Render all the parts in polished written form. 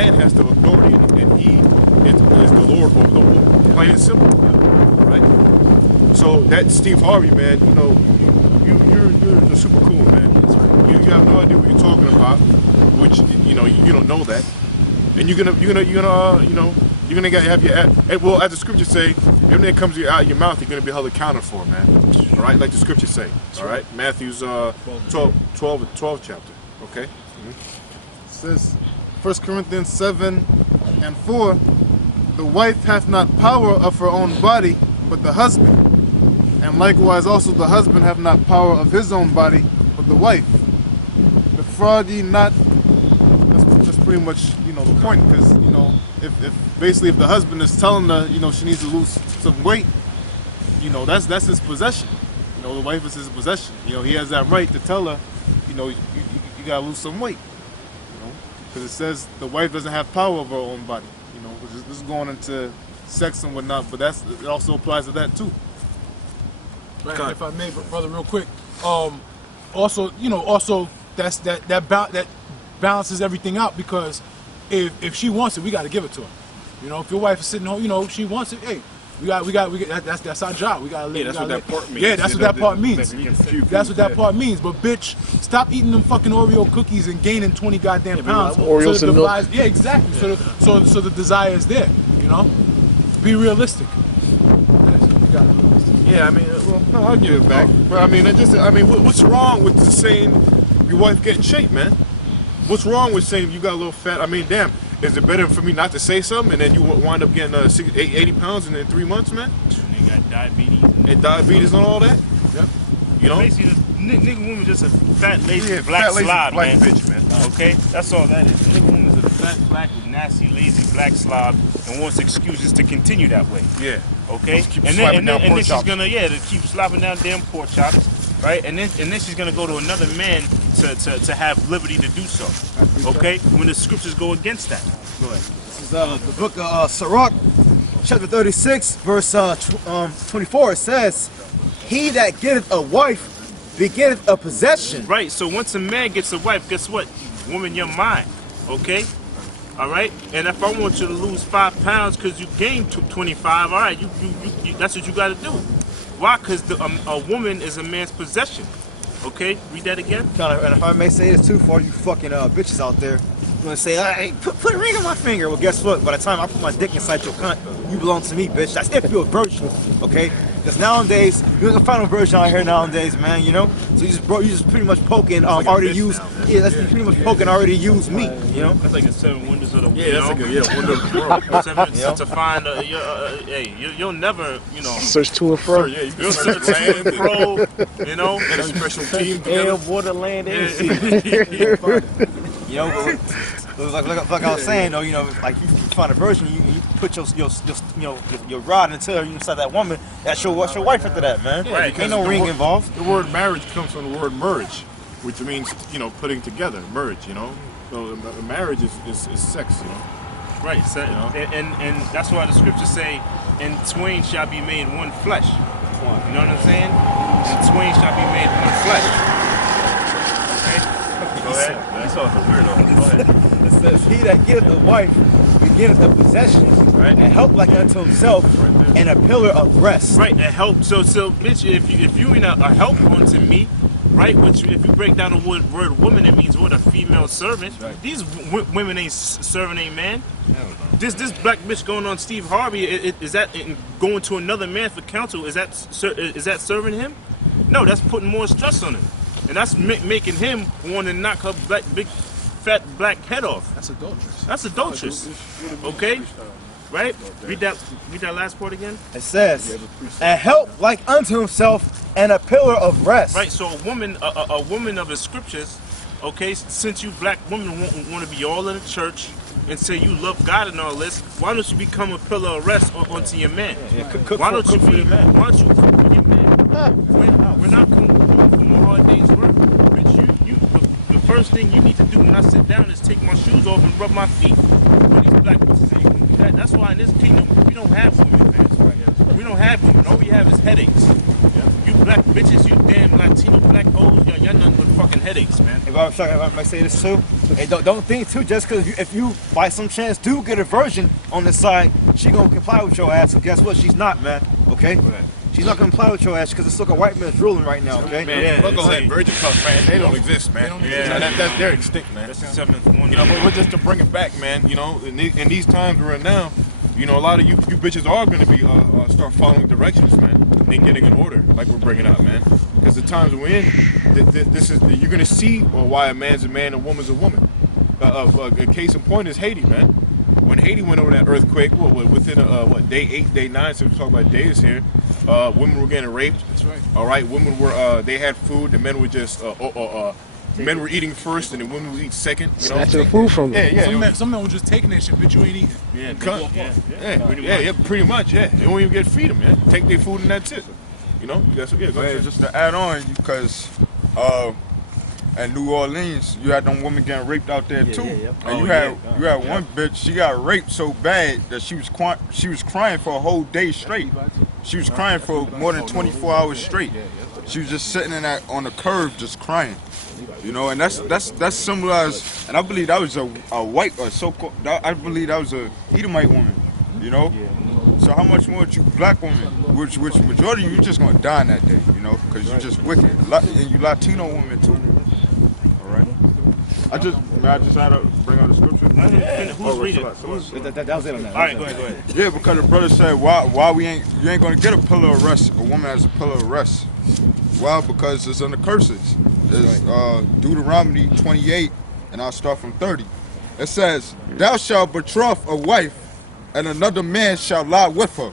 man has the authority, and he is the Lord over the woman. Plain and simple, right? So that Steve Harvey, man, you know, you're super cool, man. You have no idea what you're talking about, which you know you don't know that, and you're gonna have your well, as the scriptures say, everything that comes out of your mouth, you're gonna be held accountable for, man. All right, like the scriptures say. All right, Matthew's 12 chapter. Okay. It says, 1 Corinthians 7:4, the wife hath not power of her own body, but the husband. And likewise also the husband hath not power of his own body, but the wife. Defraud ye not. That's pretty much, you know, the point, because, you know, if the husband is telling her, you know, she needs to lose some weight, you know, that's his possession. You know, the wife is his possession. You know, he has that right to tell her, you know, you gotta lose some weight. You know, because it says the wife doesn't have power over her own body. You know, because this is going into sex and whatnot, but it also applies to that too. Right, if I may, brother, real quick. Also, you know, that balances everything out, because if she wants it, we got to give it to her. You know, if your wife is sitting home, you know, she wants it. Hey, we got. That's our job. We got to live. Yeah, that's what that part means. Yeah, that's what that part means. That's what that part means. But bitch, stop eating them fucking Oreo cookies and gaining 20 goddamn pounds. Oreos and milk. Yeah, exactly. So the desire is there. You know, be realistic. Yeah, I mean, well, no, I'll give it back. But I mean, what's wrong with saying your wife get in shape, man? What's wrong with saying you got a little fat? I mean, damn, is it better for me not to say something and then you wind up getting 80 pounds in 3 months, man? You got diabetes. And diabetes and all that? Yep. You know? Basically, the nigga woman just a fat, lazy, Yeah, black fat, lazy, slob, black man. bitch, man. Okay? That's all that is. Nigga woman's a fat, black, nasty, lazy, black slob and wants excuses to continue that way. Yeah. Okay? Keep And slapping then, down pork she's chops. gonna, to keep slopping down damn pork chops, right? And then she's gonna go to another man to have liberty to do so. Okay? When the scriptures go against that. Go ahead. This is the book of Sirach, chapter 36, verse 24. It says, he that getteth a wife begetteth a possession. Right, so once a man gets a wife, guess what? Woman, you're mine. Okay? All right? And if I want you to lose 5 pounds because you gained 25, all right, you that's what you got to do. Why? Because a woman is a man's possession. Okay? Read that again. And if I may say this too, for all you fucking bitches out there, you're gonna say, hey, put a ring on my finger. Well, guess what? By the time I put my dick inside your cunt, you belong to me, bitch. That's if you're a virgin, okay? Because nowadays, you're the final version out here nowadays, man, you know? So you just pretty much poking already used, that's pretty much poking already used meat, you know? That's like the 7 wonders of the world. Yeah, that's like wonder of the world. To find, you'll never, you know. Search to and fro. Yeah, you You'll search to and fro, you know. and a special team Air, together. water, land, and sea. You know, but like I was saying, though, you know, like you find a virgin, you put your rod into her, you inside that woman. That's your wife after that, man. Yeah, Right. Ain't no ring involved. The word marriage comes from the word merge, which means, you know, putting together, merge, you know. So the marriage is sex, you know. Right, so, and that's why the scriptures say, and twain shall be made one flesh. You know what I'm saying? And twain shall be made one flesh. Okay? Go ahead. That's all a weirdo. Go ahead. It says, he that getteth a wife begetteth a possession, Right. and help like unto himself, and a pillar of rest. Right, a help. So bitch, if you mean a help unto me, right? Which if you break down the word woman, it means what? A female servant. Right. These women ain't serving a man. This black bitch going on Steve Harvey, is that going to another man for counsel? Is that serving him? No, that's putting more stress on him, and that's making him want to knock her big fat black head off. That's adulterous. That's adulterous. Okay, right? Read that last part again. It says, and help like unto himself, and a pillar of rest. Right. So a woman of the scriptures, okay, since you black women want to be all in the church and say you love God and all this, why don't you become a pillar of rest onto your man? Why don't you cook for your man? We're not coming from a hard day's work. Bitch, the first thing you need to do when I sit down is take my shoes off and rub my feet. But these black bitches ain't gonna do that. That's why in this kingdom we don't have women, man. We don't have women. All we have is headaches. You black bitches, you damn Latino black hoes, y'all nothing but fucking headaches, man. If I might say this too, hey, don't think too. Just because if you by some chance do get a virgin on the side, she gonna comply with your ass. So guess what? She's not, man. Okay. Right. She's not gonna comply with your ass because it's like a white man's ruling right now. Okay. Man, yeah, Look it's at like- virgin cups, man. They don't exist, man. They're extinct, man. That's the seventh one. You know, but just to bring it back, man. You know, in these times we're in now, you know, a lot of you bitches are gonna be start following directions, man, and getting in order, like we're bringing up, man. Because the times we're in, you're gonna see why a man's a man, a woman's a woman. A case in point is Haiti, man. When Haiti went over that earthquake, within day 8, day 9, so we're talking about days here, women were getting raped. That's right. All right, women were they had food. The men were just men were eating first, and the women would eat second. You know, Snatching food from them. yeah, Some men were just taking that shit, bitch. You ain't eating. Yeah, pretty much, yeah. They won't even get feed them, yeah. Take their food and that's it. You know, you got go Man, ahead. just to add on, because in New Orleans, you had them women getting raped out there too, yeah. and Oh, you had one bitch. She got raped so bad that she was crying for a whole day straight. She was crying for more than 24 hours straight. She was just sitting on the curb, just crying. You know, and that's similar as, and I believe that was a white or so-called. I believe that was a Edomite woman. You know. So how much more you black women, which majority of you just gonna die in that day, you know, because you just wicked, and you Latino women too. All right. I just had to bring out the scripture. Who's reading? That was it on that. All right, go ahead. Yeah, because the brother said, why you ain't gonna get a pillar of rest. A woman has a pillar of rest. Why? Because it's in the curses. It's Deuteronomy 28, and I'll start from 30. It says, "Thou shalt betroth a wife, and another man shall lie with her."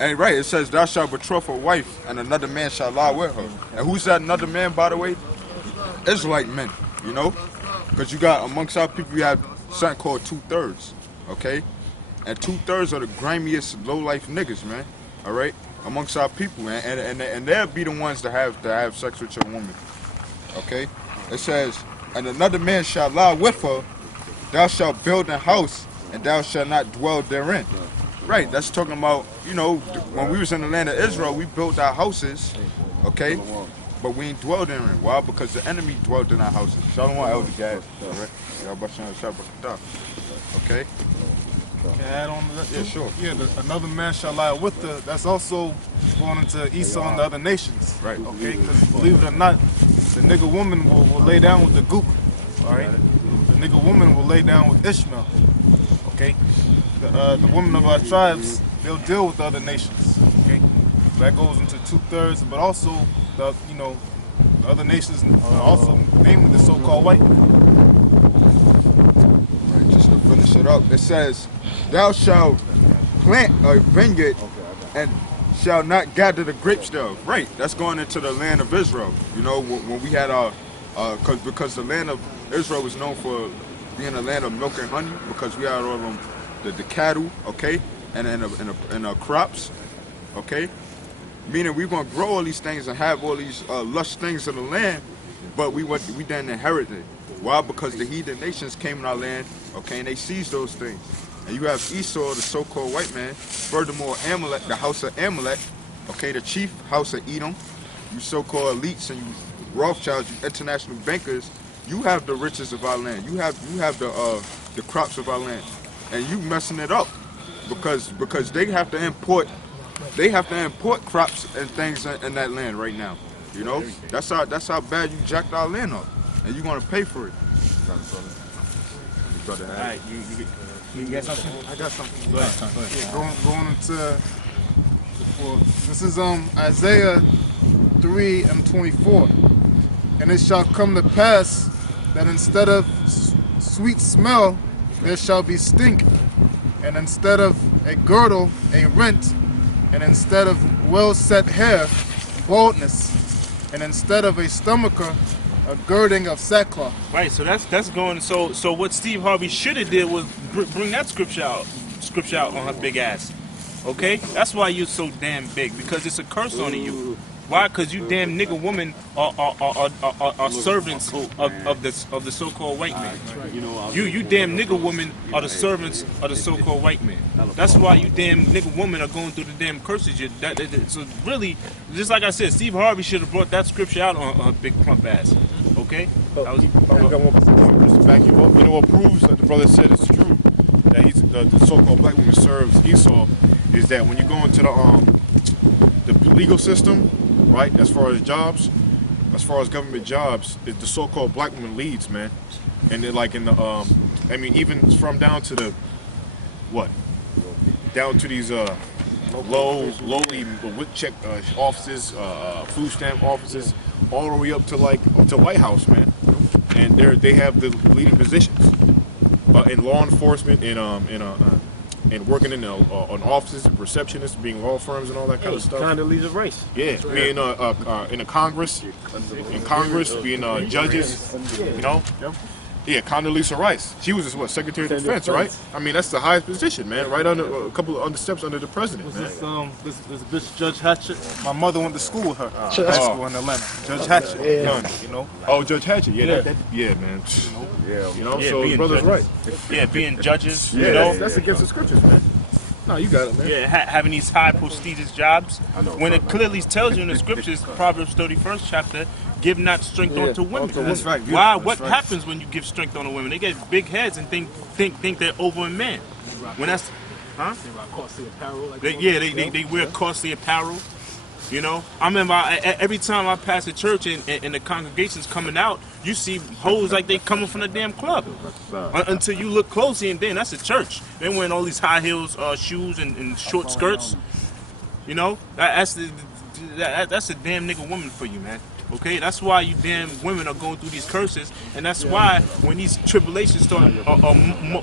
And right, it says, "Thou shalt betroth a wife, and another man shall lie with her." And who's that another man, by the way? Israelite men, you know? Because you got, amongst our people, you have something called 2/3, okay? And 2/3 are the grimiest, low-life niggas, man, all right? Amongst our people, man. And they'll be the ones that have sex with your woman, okay? It says, "And another man shall lie with her, thou shalt build a house, and thou shalt not dwell therein." Right, that's talking about, you know, when we was in the land of Israel, we built our houses, okay? But we ain't dwelled therein. Why? Because the enemy dwelled in our houses. Shalom, Elder Gad. Okay? Can I add on to that? Yeah, sure. Yeah, another man shall lie with the. That's also going into Esau and the other nations. Right. Okay, because believe it or not, the nigga woman will lay down with the goop. All right. The nigga woman will lay down with Ishmael. Okay. The women of our tribes, they'll deal with the other nations. Okay. That goes into 2/3, but also the other nations are also namely the so-called white. Right, just to finish it up, it says, "Thou shalt plant a vineyard and shall not gather the grapes thereof." Right, that's going into the land of Israel. You know, when we had because the land of Israel was known for being a land of milk and honey, because we had all of them, the cattle, okay, and crops, okay. Meaning we're gonna grow all these things and have all these lush things in the land, but we didn't inherit it. Why? Because the heathen nations came in our land, okay, and they seized those things. And you have Esau, the so-called white man. Furthermore, Amalek, the house of Amalek, okay, the chief house of Edom. You so-called elites and you Rothschilds, you international bankers. You have the riches of our land. You have the crops of our land, and you messing it up because they have to import. They have to import crops and things in that land right now. You know, that's how bad you jacked our land up, and you're gonna pay for it. All right, You got something? I got something. go ahead. Yeah, going into. Well, this is Isaiah 3:24, and it shall come to pass that instead of sweet smell, there shall be stink, and instead of a girdle, a rent, and instead of well-set hair, baldness, and instead of a stomacher, a girding of sackcloth. Right, so that's going. So what Steve Harvey should have did was bring that scripture out on her big ass. Okay, that's why you're so damn big, because it's a curse on you. Why? Because you damn nigga women are servants of the so-called white man. You damn nigga women are the servants of the so-called white man. That's why you damn nigga women are going through the damn curses. So really, just like I said, Steve Harvey should have brought that scripture out on big plump ass. Okay? I got one point just to back you up. You know what proves that the brother said it's true, that he's the so-called black woman serves Esau, is that when you go into the legal system, right, as far as jobs, as far as government jobs, the so-called black woman leads, man. And then like in the I mean, even from down to the down to these lowly check offices, food stamp offices, all the way up to White House, man. And they have the leading positions in law enforcement, and working in on offices, receptionists, being law firms, and all that kind of stuff. Condoleezza Rice. Yeah, being in the Congress, being judges, you know. Yeah, Condoleezza Rice. She was what, Secretary of Defense, right? I mean, that's the highest position, man. Right under a couple of under steps under the president, man. This bitch Judge Hatchett. My mother went to school with her. High school in Atlanta. Judge Hatchett. You know. Oh, Judge Hatchett. Yeah, yeah, man. You know. So being the brother's judges. right. Yeah, being judges. Yeah, You know. that's against the scriptures, man. No, you got it, man. Yeah, having these high prestigious jobs, when it clearly tells you in the scriptures, Proverbs 31st chapter, give not strength unto women. That's right. Why? That's What right. happens when you give strength on a women? They get big heads and think they're over a man. When that's, huh? Costly apparel. Like They wear costly apparel. You know, I remember every time I pass the church and the congregation's coming out, you see hoes like they coming from the damn club. Until you look closely, and then that's a church. They wearing all these high heels, shoes, and short skirts. You know, that's a damn nigga woman for you, man. Okay, that's why you damn women are going through these curses, and that's why when these tribulations start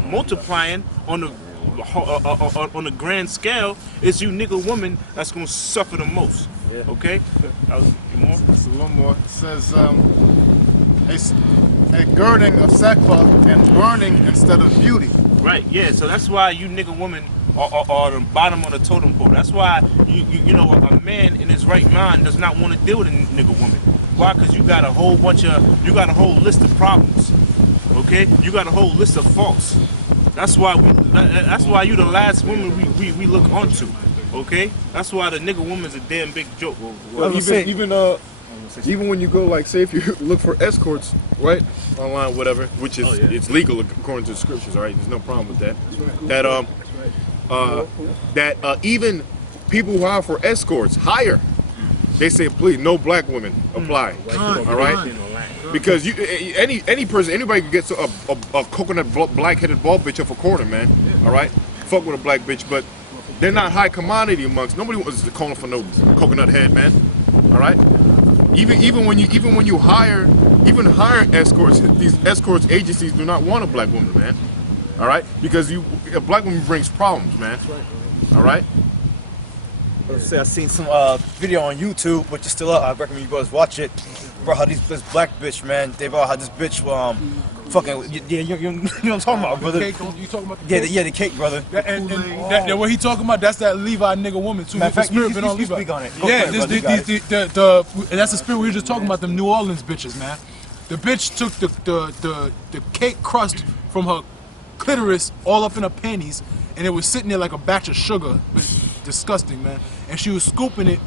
multiplying on the grand scale, it's you nigga woman that's gonna suffer the most. Okay, that was more. It's a little more. It says a girding of sackcloth and burning instead of beauty. Right, yeah. So that's why you nigga women are the bottom of the totem pole. That's why you know a man in his right mind does not want to deal with a nigga woman. Why? Because you got a whole list of problems. Okay, you got a whole list of faults. That's why you the last woman we look onto. Okay, that's why the nigga woman's a damn big joke. Well, even when you go, like, say if you look for escorts, right, online, whatever, which is it's legal according to the scriptures, all right. There's no problem with that. That even people who hire for escorts hire. They say, please, no black women apply. All right, because any person, anybody can get a coconut black-headed bald bitch off a corner, man. All right, fuck with a black bitch, but they're not high commodity amongst. Nobody wants to call for no coconut head, man. All right. Even when you hire escorts, these escorts agencies do not want a black woman, man. All right, because a black woman brings problems, man. All right. I seen some video on YouTube, which is still up. I recommend you guys watch it. Bro, how this black bitch, man, they've all had this bitch, fucking, yeah, you know what I'm talking about, brother. You talking about the cake? Yeah, the cake, brother. And that what he talking about? That's that Levi nigga woman too. Matter of fact, spirit you been on Levi. speak on it. Yeah, Go for it, brother, you got it. that's the spirit we were just talking about. Them New Orleans bitches, man. The bitch took the cake crust from her clitoris all up in her panties, and it was sitting there like a batch of sugar. Disgusting, man. And she was scooping it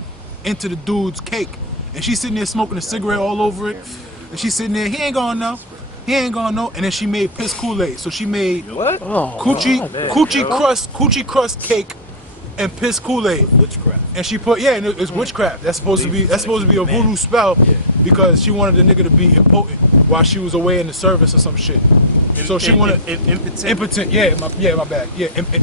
into the dude's cake, and she's sitting there smoking a cigarette all over it. And she's sitting there, he ain't gonna know. And then she made piss Kool-Aid. So she made coochie crust cake and piss Kool-Aid. Witchcraft. And she put, and it's witchcraft. That's supposed to be a voodoo spell, because she wanted the nigga to be impotent while she was away in the service or some shit. So she wanted impotent. My bad.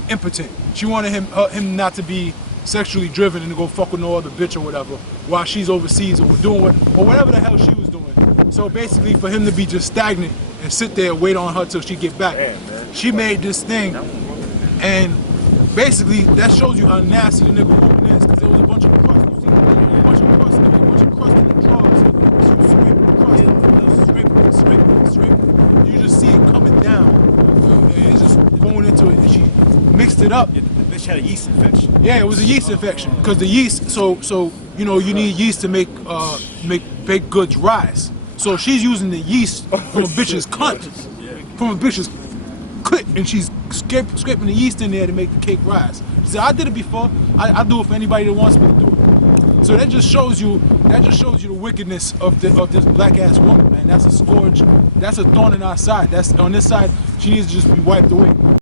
Impotent. She wanted him not to be sexually driven and to go fuck with no other bitch or whatever while she's overseas or doing whatever the hell she was doing. So basically, for him to be just stagnant and sit there and wait on her till she get back, she made this thing, and basically that shows you how nasty the nigga woman is, because there was a bunch of crust. A bunch of crust in the drawers. She was scraping the crust, scraping. You just see it coming down, and it's just going into it, and she mixed it up. The bitch had a yeast infection. Yeah, it was a yeast infection, because the yeast. So you know, you need yeast to make baked goods rise. So she's using the yeast from a bitch's cunt, from a bitch's clit, and she's scraping the yeast in there to make the cake rise. She said, I did it before. I do it for anybody that wants me to do it. So that just shows you the wickedness of this black ass woman, man. That's a scourge. That's a thorn in our side. That's on this side. She needs to just be wiped away.